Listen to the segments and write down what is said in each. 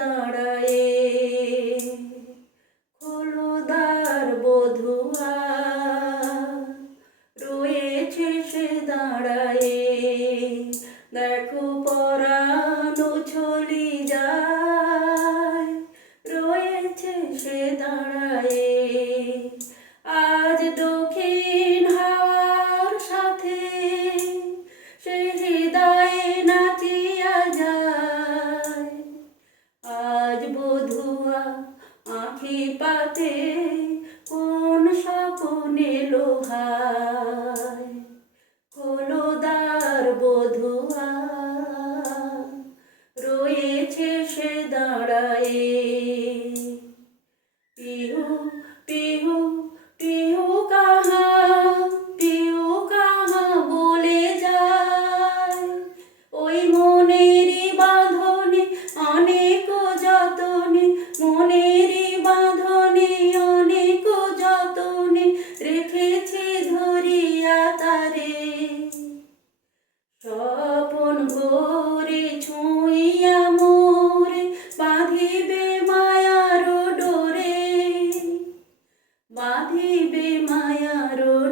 দাঁড়ায়ে। খোলদার বধুয়া রয়েছে সে দাঁড়ায়ে। দেখো পরানো চলি যায় বধুয়া ধোয়া আঁখি পাতে কোন স্বপনে লোহায়? খোলদার বধুয়া রয়েছে সে দাঁড়ায়। পিহু পিহু গোরে ছুঁইয়া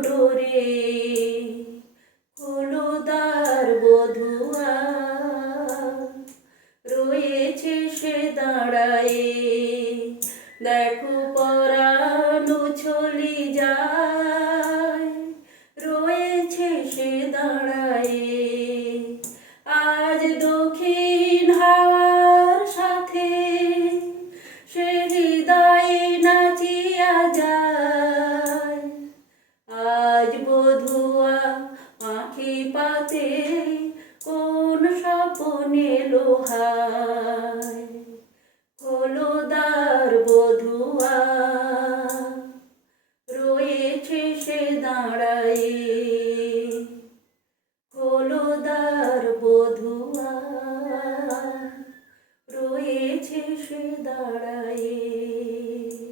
ডোরে। ডোরে বধুয়া। সে দাঁড়ায় দেখো পরানো চলি যায়। রয়েছে সে দাঁড়ায় আজ বধুয়া আঁখি পাতে, কোন স্বপনে লোহায়। হলোদার বধুয়া রয়েছে সে দাঁড়ায়। হলোদার বধুয়া রয়েছে সে দাঁড়ায়।